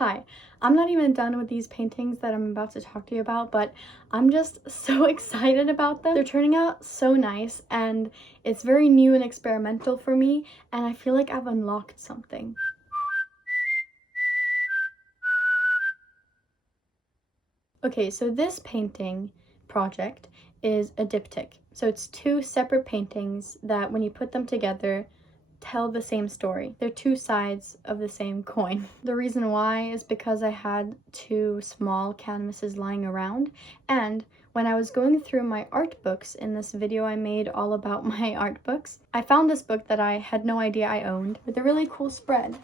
Hi, I'm not even done with these paintings that I'm about to talk to you about, but I'm just so excited about them. They're turning out so nice, and it's very new and experimental for me, and I feel like I've unlocked something. Okay, so this painting project is a diptych. So it's two separate paintings that when you put them together, tell the same story. They're two sides of the same coin. The reason why is because I had two small canvases lying around, and when I was going through my art books in this video I made all about my art books, I found this book that I had no idea I owned with a really cool spread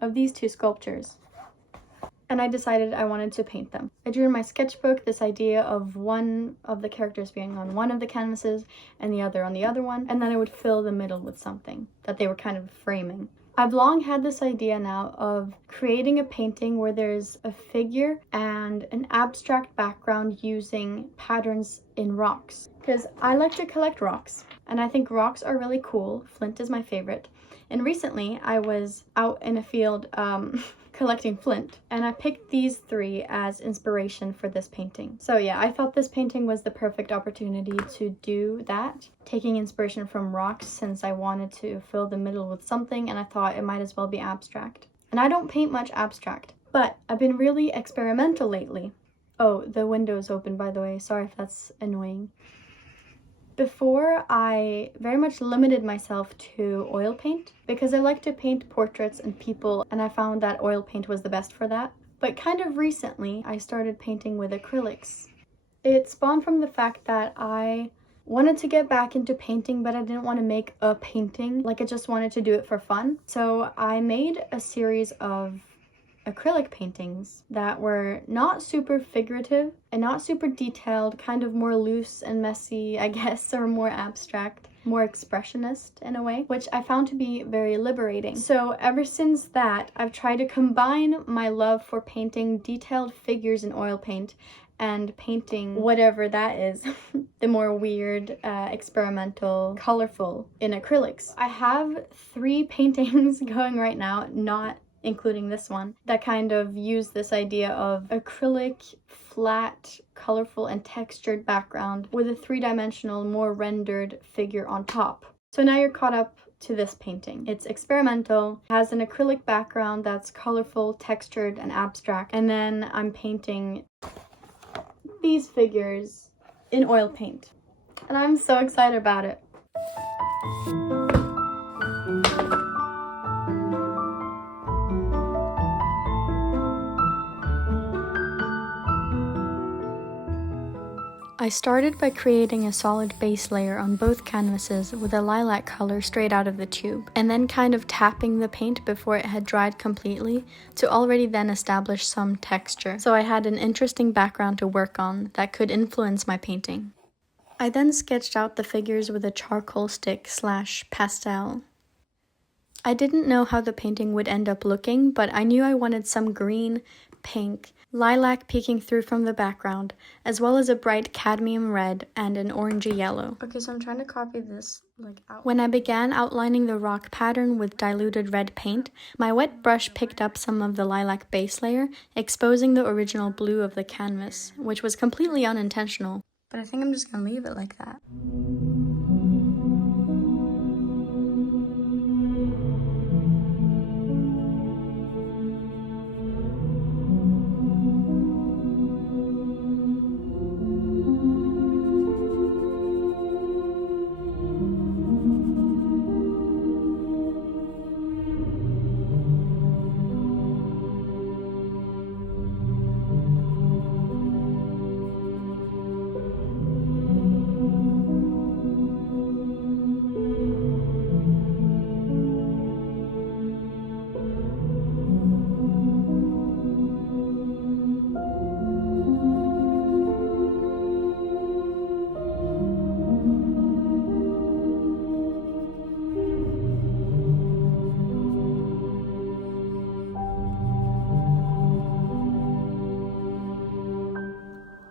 of these two sculptures. And I decided I wanted to paint them. I drew in my sketchbook this idea of one of the characters being on one of the canvases and the other on the other one, and then I would fill the middle with something that they were kind of framing. I've long had this idea now of creating a painting where there's a figure and an abstract background using patterns in rocks, because I like to collect rocks and I think rocks are really cool. Flint is my favorite. And recently I was out in a field collecting flint, and I picked these three as inspiration for this painting. So yeah, I thought this painting was the perfect opportunity to do that, taking inspiration from rocks since I wanted to fill the middle with something, and I thought it might as well be abstract. And I don't paint much abstract, but I've been really experimental lately. Oh, the window's open, by the way. Sorry if that's annoying. Before, I very much limited myself to oil paint because I like to paint portraits and people, and I found that oil paint was the best for that. But kind of recently, I started painting with acrylics. It spawned from the fact that I wanted to get back into painting, but I didn't want to make a painting. Like, I just wanted to do it for fun. So I made a series of acrylic paintings that were not super figurative and not super detailed, kind of more loose and messy, I guess, or more abstract, more expressionist in a way, which I found to be very liberating. So ever since that, I've tried to combine my love for painting detailed figures in oil paint and painting whatever that is, the more weird, experimental, colorful in acrylics. I have 3 paintings going right now, not including this one, that kind of use this idea of acrylic, flat, colorful, and textured background with a 3-dimensional, more rendered figure on top. So now you're caught up to this painting. It's experimental, has an acrylic background that's colorful, textured, and abstract, and then I'm painting these figures in oil paint. And I'm so excited about it. I started by creating a solid base layer on both canvases with a lilac color straight out of the tube, and then kind of tapping the paint before it had dried completely to already then establish some texture. So I had an interesting background to work on that could influence my painting. I then sketched out the figures with a charcoal stick / pastel. I didn't know how the painting would end up looking, but I knew I wanted some green, pink, lilac peeking through from the background, as well as a bright cadmium red and an orangey yellow. Okay, so I'm trying to copy this out. When I began outlining the rock pattern with diluted red paint, my wet brush picked up some of the lilac base layer, exposing the original blue of the canvas, which was completely unintentional. But I think I'm just gonna leave it like that.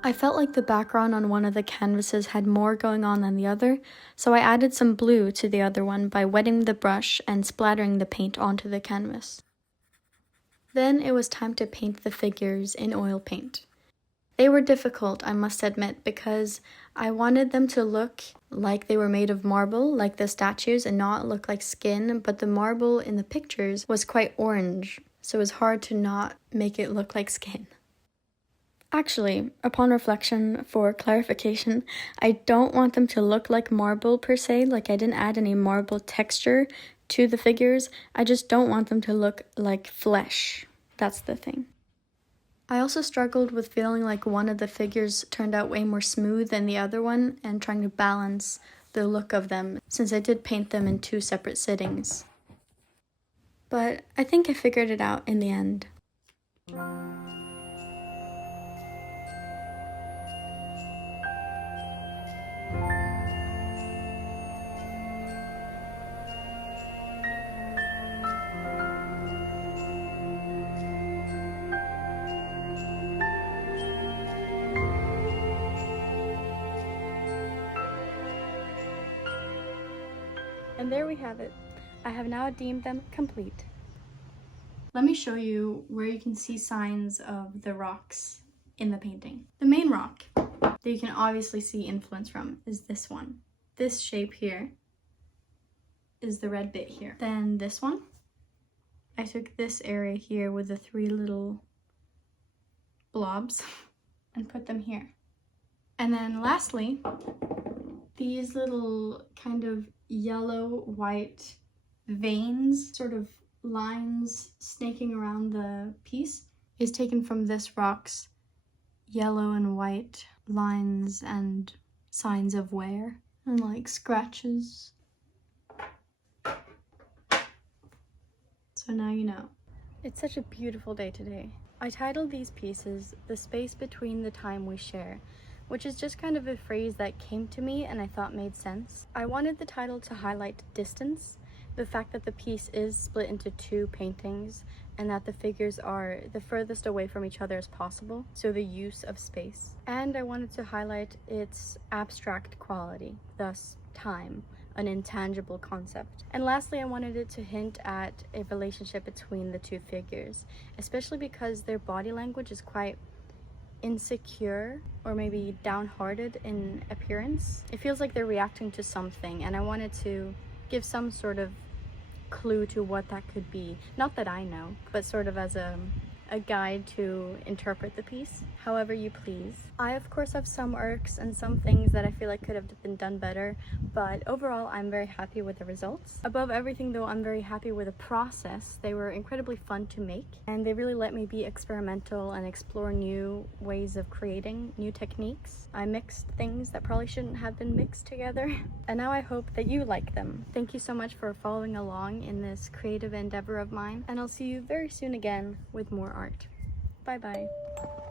I felt like the background on one of the canvases had more going on than the other, so I added some blue to the other one by wetting the brush and splattering the paint onto the canvas. Then it was time to paint the figures in oil paint. They were difficult, I must admit, because I wanted them to look like they were made of marble, like the statues, and not look like skin, but the marble in the pictures was quite orange, so it was hard to not make it look like skin. Actually, upon reflection, for clarification, I don't want them to look like marble per se, like I didn't add any marble texture to the figures. I just don't want them to look like flesh. That's the thing. I also struggled with feeling like one of the figures turned out way more smooth than the other one and trying to balance the look of them since I did paint them in 2 separate sittings. But I think I figured it out in the end. And there we have it. I have now deemed them complete. Let me show you where you can see signs of the rocks in the painting. The main rock that you can obviously see influence from is this one. This shape here is the red bit here. Then this one, I took this area here with the 3 little blobs and put them here. And then lastly, these little kind of yellow white veins, sort of lines snaking around the piece, is taken from this rock's yellow and white lines and signs of wear and like scratches. So now you know. It's such a beautiful day today. I titled these pieces "The Space Between the Time We Share," which is just kind of a phrase that came to me and I thought made sense. I wanted the title to highlight distance, the fact that the piece is split into 2 paintings and that the figures are the furthest away from each other as possible, so the use of space. And I wanted to highlight its abstract quality, thus time, an intangible concept. And lastly, I wanted it to hint at a relationship between the 2 figures, especially because their body language is quite insecure or maybe downhearted in appearance. It feels like they're reacting to something, and I wanted to give some sort of clue to what that could be. Not that I know, but sort of as a guide to interpret the piece however you please. I of course have some irks and some things that I feel like could have been done better, but overall I'm very happy with the results. Above everything though, I'm very happy with the process. They were incredibly fun to make and they really let me be experimental and explore new ways of creating, new techniques. I mixed things that probably shouldn't have been mixed together and now I hope that you like them. Thank you so much for following along in this creative endeavor of mine, and I'll see you very soon again with more art. Bye bye.